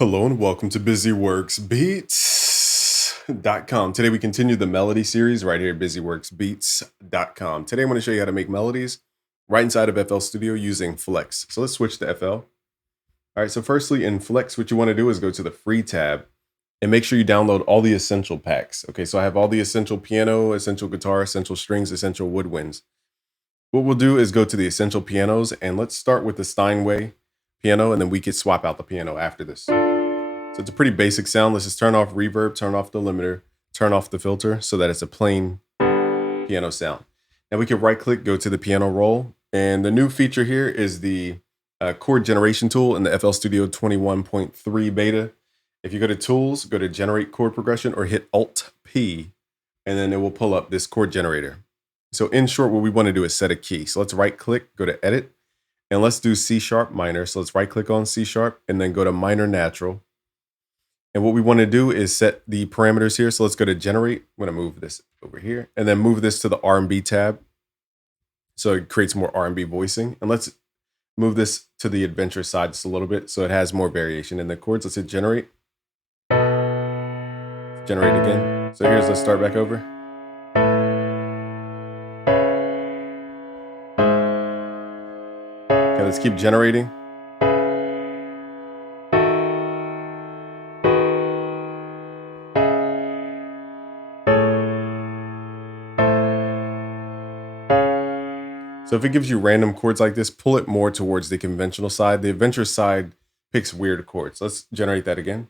Hello and welcome to BusyWorksBeats.com. Today we continue the melody series right here at BusyWorksBeats.com. Today I'm going to show you how to make melodies right inside of FL Studio using Flex. So let's switch to FL. All right, so firstly in Flex, what you want to do is go to the free tab and make sure you download all the essential packs. Okay, so I have all the essential piano, essential guitar, essential strings, essential woodwinds. What we'll do is go to the essential pianos and let's start with the Steinway piano and then we can swap out the piano after this. So it's a pretty basic sound. Let's just turn off reverb, turn off the limiter, turn off the filter so that it's a plain piano sound. Now we can right click, go to the piano roll. And the new feature here is the Chord Generation tool in the FL Studio 21.3 beta. If you go to tools, go to generate chord progression or hit Alt P, and then it will pull up this chord generator. So in short, what we want to do is set a key. So let's right click, go to edit, and let's do C sharp minor. So let's right click on C sharp and then go to minor natural. And what we want to do is set the parameters here. So let's go to generate. I'm going to move this over here and then move this to the R&B tab. So it creates more R&B voicing. And let's move this to the adventure side just a little bit so it has more variation in the chords. Let's hit generate. Generate again. So let's start back over. Okay, let's keep generating. So if it gives you random chords like this, pull it more towards the conventional side. The adventure side picks weird chords. Let's generate that again.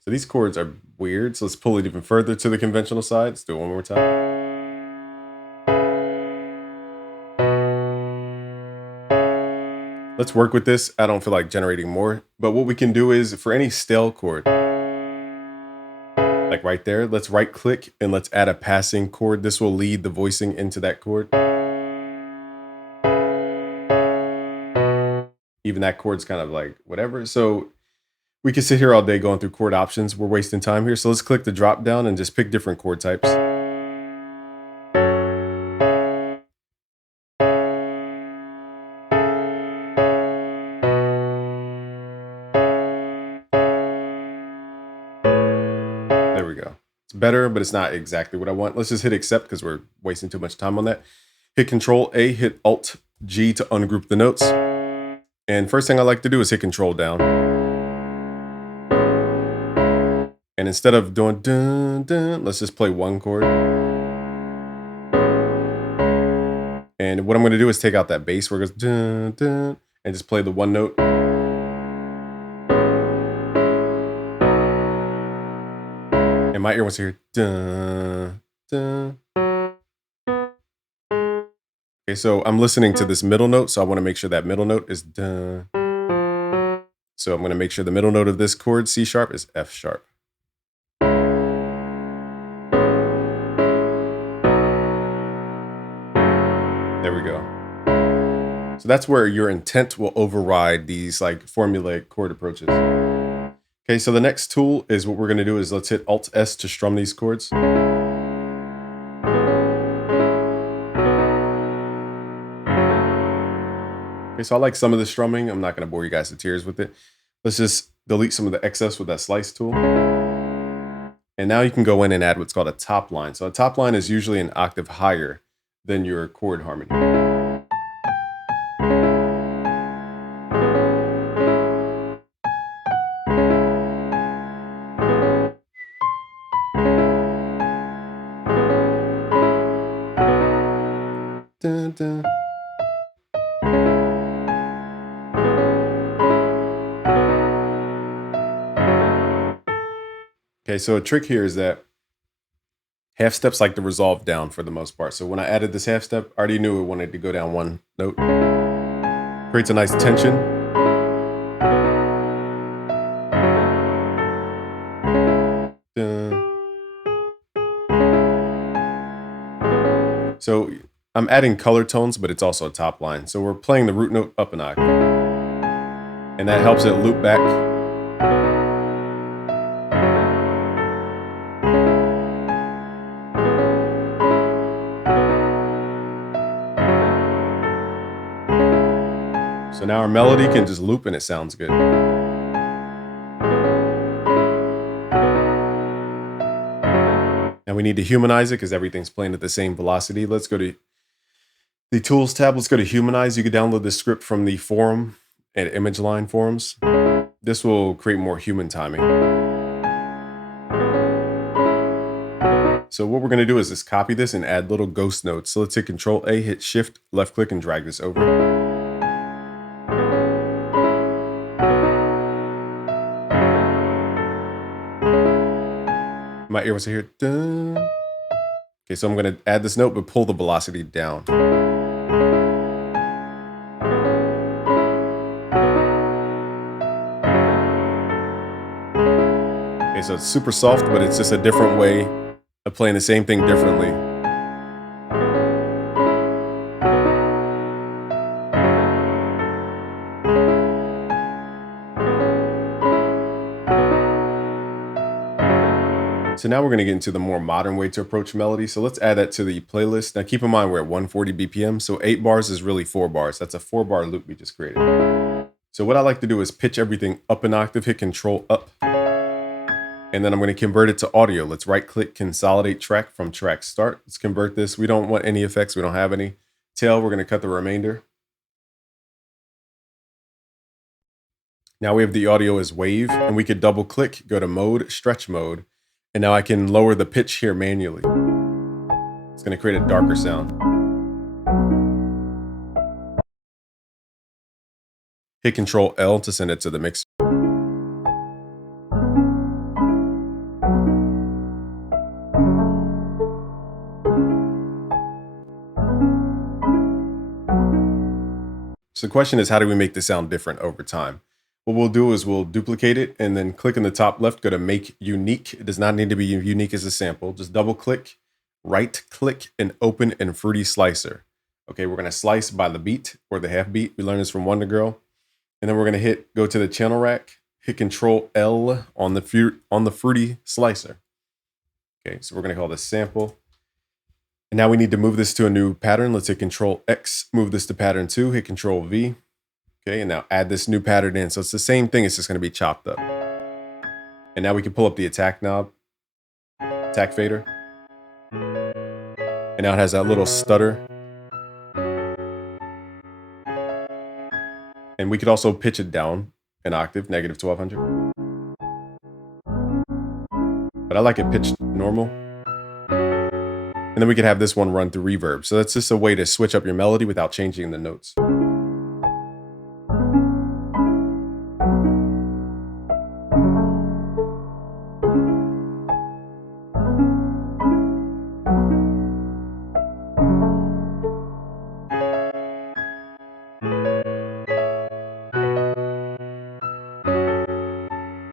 So these chords are weird. So let's pull it even further to the conventional side. Let's do it one more time. Let's work with this. I don't feel like generating more, but what we can do is for any stale chord, like right there, let's right click and let's add a passing chord. This will lead the voicing into that chord. Even that chord's kind of like whatever. So we can sit here all day going through chord options. We're wasting time here. So let's click the drop down and just pick different chord types. There we go. It's better, but it's not exactly what I want. Let's just hit accept because we're wasting too much time on that. Hit Control A, hit Alt G to ungroup the notes. And first thing I like to do is hit Control down. And instead of doing dun dun, let's just play one chord. And what I'm going to do is take out that bass where it goes dun dun and just play the one note. And my ear wants to hear dun dun. Okay, so I'm listening to this middle note, so I want to make sure that middle note is dun. So I'm going to make sure the middle note of this chord, C sharp, is F sharp. There we go. So that's where your intent will override these like formulaic chord approaches. Okay, so the next tool is what we're going to do is let's hit Alt S to strum these chords. Okay, so I like some of the strumming. I'm not going to bore you guys to tears with it. Let's just delete some of the excess with that slice tool. And now you can go in and add what's called a top line. So a top line is usually an octave higher than your chord harmony. Dun, dun. Okay, so a trick here is that half steps like to resolve down for the most part. So when I added this half step, I already knew it wanted to go down one note. Creates a nice tension. Dun. So I'm adding color tones, but it's also a top line. So we're playing the root note up an octave. And that helps it loop back. So now our melody can just loop and it sounds good. Now we need to humanize it because everything's playing at the same velocity. Let's go to the Tools tab. Let's go to Humanize. You can download this script from the forum at ImageLine forums. This will create more human timing. So what we're going to do is just copy this and add little ghost notes. So let's hit Control A, hit Shift, left click, and drag this over. My ear was here. Dun. Okay, so I'm going to add this note, but pull the velocity down. Okay, so it's super soft, but it's just a different way of playing the same thing differently. So now we're going to get into the more modern way to approach melody. So let's add that to the playlist. Now keep in mind we're at 140 BPM. So 8 bars is really 4 bars. That's a 4-bar loop we just created. So what I like to do is pitch everything up an octave, hit Control up. And then I'm going to convert it to audio. Let's right click, consolidate track from track start. Let's convert this. We don't want any effects. We don't have any. Tail, we're going to cut the remainder. Now we have the audio as wave, and we could double click, go to mode, stretch mode. And now I can lower the pitch here manually. It's going to create a darker sound. Hit Control L to send it to the mixer. So the question is, how do we make this sound different over time? What we'll do is we'll duplicate it and then click in the top left, go to make unique. It does not need to be unique as a sample. Just double click, right click, and open in Fruity Slicer. Okay, we're gonna slice by the beat or the half beat. We learned this from Wonder Girl. And then we're gonna go to the channel rack, hit Control L on the Fruity Slicer. Okay, so we're gonna call this sample. And now we need to move this to a new pattern. Let's hit Control X, move this to pattern 2, hit Control V. Okay, and now add this new pattern in. So it's the same thing, it's just gonna be chopped up. And now we can pull up the attack knob, attack fader. And now it has that little stutter. And we could also pitch it down an octave, negative 1200. But I like it pitched normal. And then we could have this one run through reverb. So that's just a way to switch up your melody without changing the notes.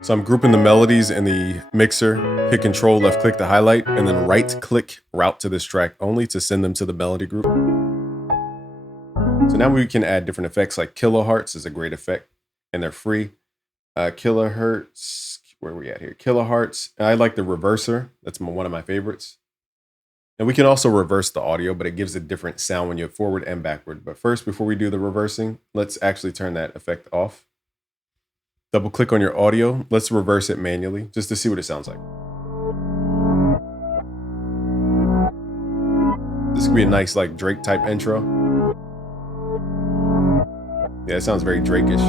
So I'm grouping the melodies in the mixer, hit Control, left click to highlight, and then right click route to this track only to send them to the melody group. So now we can add different effects, like kilohertz is a great effect and they're free. Kilohertz, where are we at here? Kilohertz, I like the reverser. That's one of my favorites. And we can also reverse the audio, but it gives a different sound when you're forward and backward. But first, before we do the reversing, let's actually turn that effect off. Double click on your audio. Let's reverse it manually just to see what it sounds like. This could be a nice like Drake type intro. Yeah, it sounds very Drake-ish.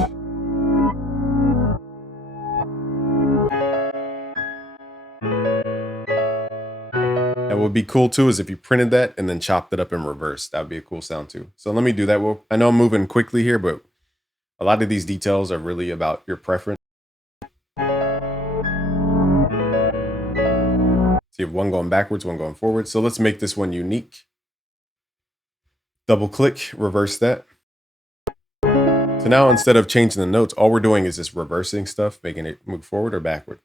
And what would be cool too is if you printed that and then chopped it up in reverse. That would be a cool sound too. So let me do that. Well, I know I'm moving quickly here, but a lot of these details are really about your preference. So you have one going backwards, one going forward. So let's make this one unique. Double click, reverse that. So now instead of changing the notes, all we're doing is just reversing stuff, making it move forward or backward.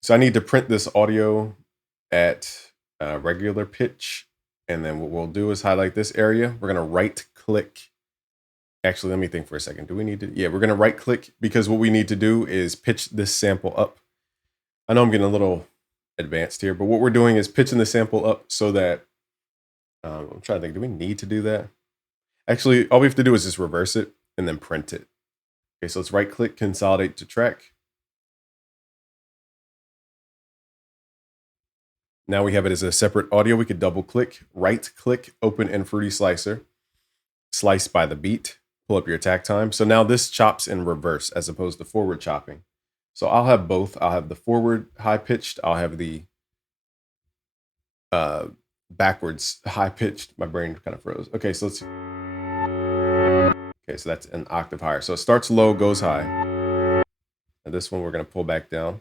So I need to print this audio at regular pitch. And then what we'll do is highlight this area. We're gonna right click. Actually, let me think for a second. Do we need to? Yeah, we're going to right click because what we need to do is pitch this sample up. I know I'm getting a little advanced here, but what we're doing is pitching the sample up so that, I'm trying to think, do we need to do that? Actually, all we have to do is just reverse it. and then print it. Okay, so let's right click, consolidate to track. Now we have it as a separate audio. We could double click, right click, open in Fruity Slicer, slice by the beat, pull up your attack time. So now this chops in reverse as opposed to forward chopping. So I'll have both. I'll have the forward high pitched. I'll have the backwards high pitched. My brain kind of froze. Okay, so let's. Okay, so that's an octave higher. So it starts low, goes high. And this one we're going to pull back down.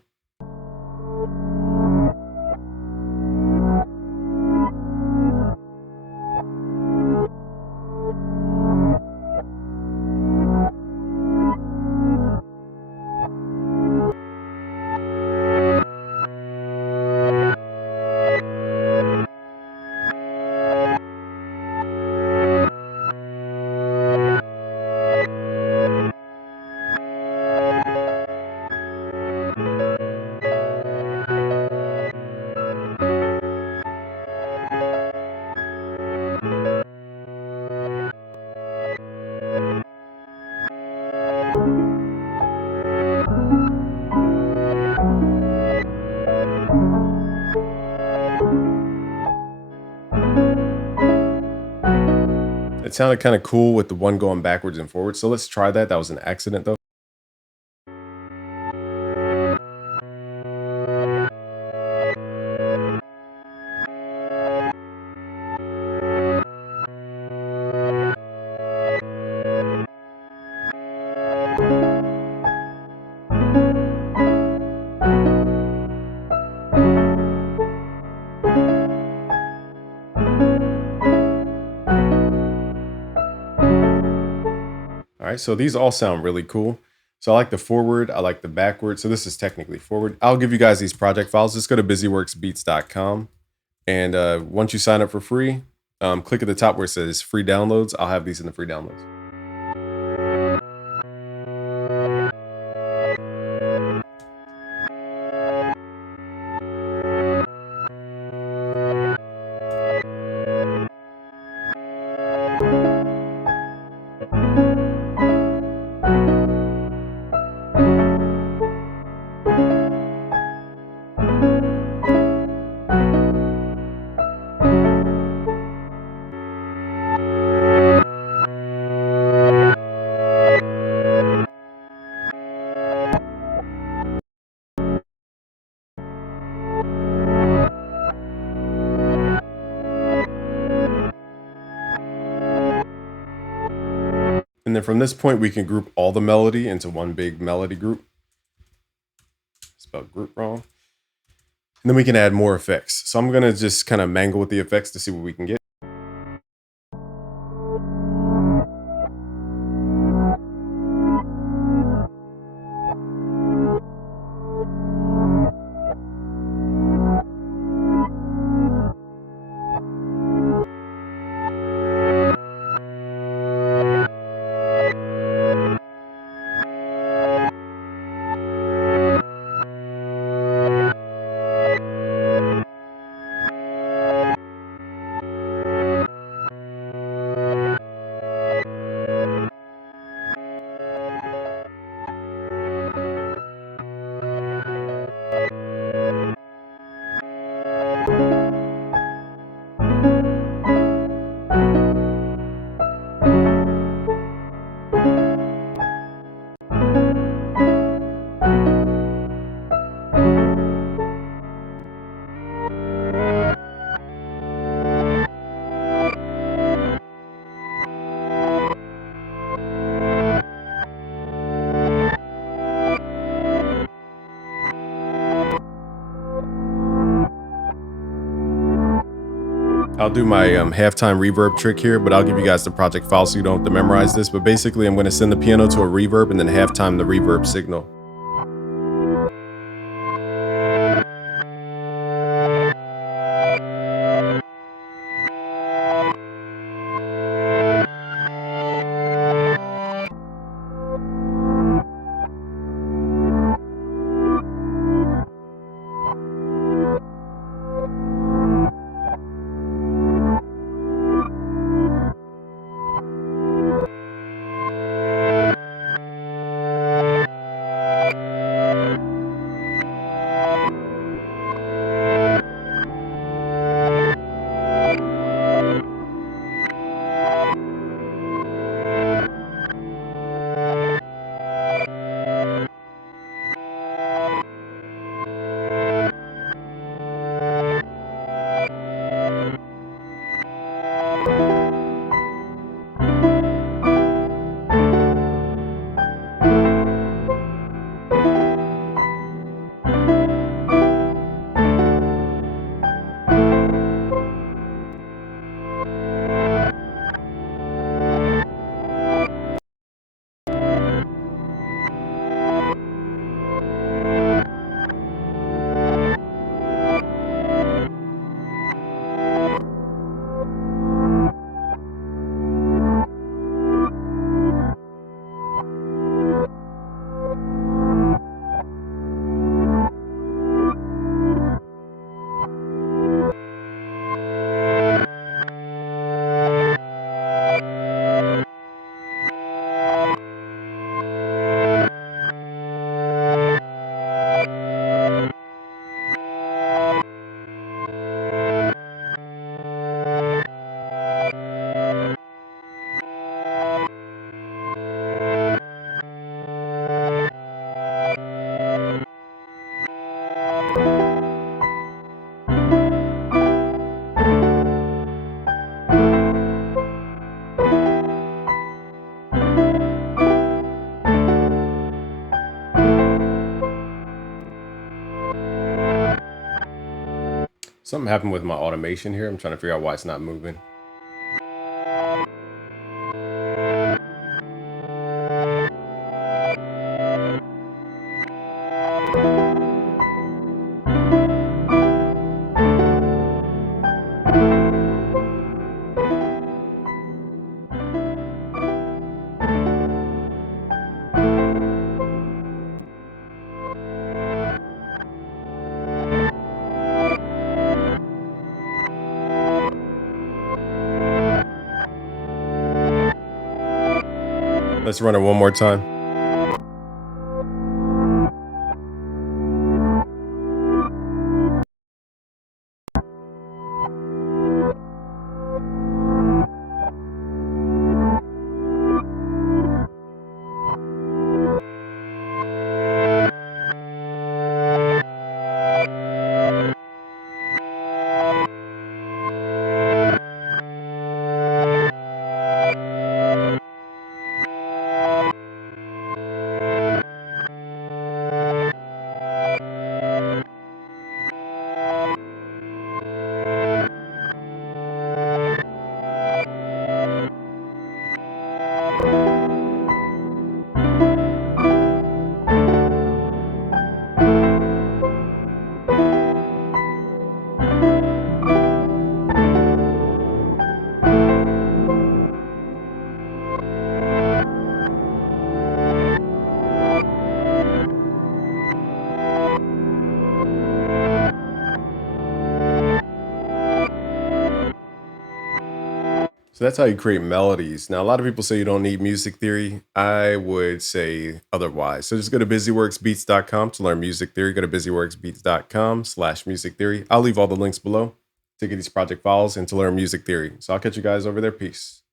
It sounded kind of cool with the one going backwards and forwards. So let's try that. That was an accident though. All right, so these all sound really cool. So I like the forward, I like the backward. So this is technically forward. I'll give you guys these project files. Just go to busyworksbeats.com. And once you sign up for free, click at the top where it says free downloads. I'll have these in the free downloads. And then from this point, we can group all the melody into one big melody group. Spelled group wrong. And then we can add more effects. So I'm going to just kind of mangle with the effects to see what we can get. I'll do my halftime reverb trick here, but I'll give you guys the project file so you don't have to memorize this. But basically, I'm going to send the piano to a reverb and then halftime the reverb signal. Something happened with my automation here. I'm trying to figure out why it's not moving. Let's run it one more time. So that's how you create melodies. Now, a lot of people say you don't need music theory. I would say otherwise. So just go to busyworksbeats.com to learn music theory. Go to busyworksbeats.com/music theory. I'll leave all the links below to get these project files and to learn music theory. So I'll catch you guys over there. Peace.